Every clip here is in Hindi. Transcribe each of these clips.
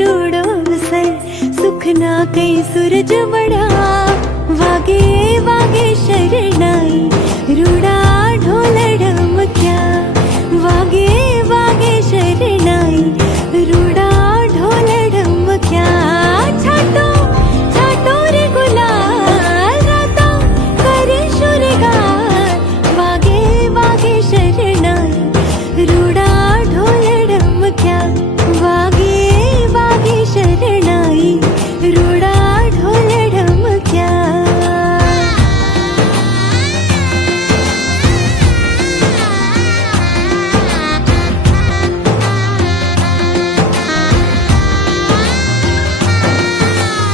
रूड़ो अवसर सुख ना कई सूरज बड़ा वागे वागे शरणाई रूड़ा ढोल ढमक्या वागे वागे शरणाई रूड़ा ढोल ढमक्या छाटो छाटो रे गुलाल राता करे शुरगार वागे वागे शरणाई रूड़ा ढोल ढमक्या वागे वागे शरणाई रूड़ा ढोल ढमक्या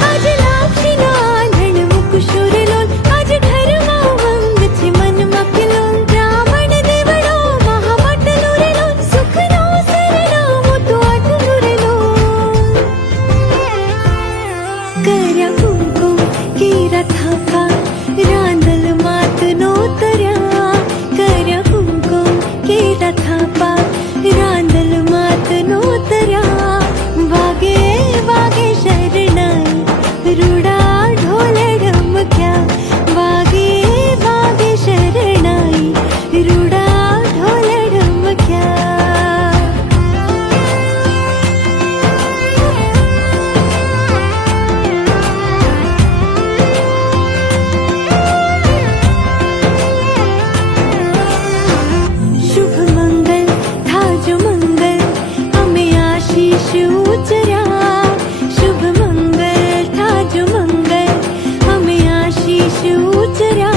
आज लाक्षिना आंधण मुकुशोर लोल आज घरमा वंग छे मनमा किलोल ब्राह्मण देवड़ो महामटलो रे लोल सुखनो सरनामो तो आटलो रे लोल कर्या कुंकुम केरा थापा रांदल मातनो तरया कर्या कुंकुम केरा थापा रांदल मातनो तरया वागे वागे शरणाई रूड़ा ढोल ढमक्या वागे वागे शरणाई रूड़ा ढोल ढमक्या शुभ मंगल था जो मंगल हमें आशीष उचरा शुभ मंगल था जो मंगल हमें आशीष उचरा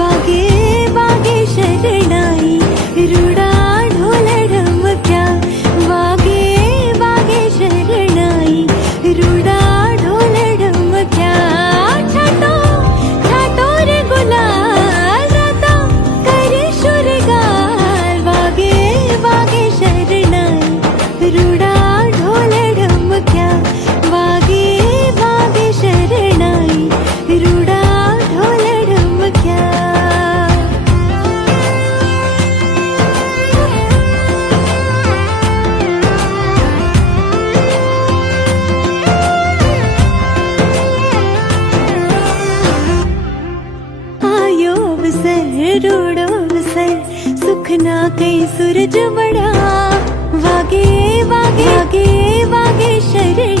वागे वागे शरणाई रूड़ा ढोल ढमक्या वागे वागे शरणाई रूड़ा ढोल ढमक्या छाटो छाटो रे गुलाल राता करे शुरगार वागे वागे शरणाई रूड़ा ढोल ढमक्या वागे वागे शरणाई रूड़ा ढोल ढमक्या आयो अवसर रूड़ो अवसर सुख ना कई सूरज बड़ा वागे वागे वागे वागे शरण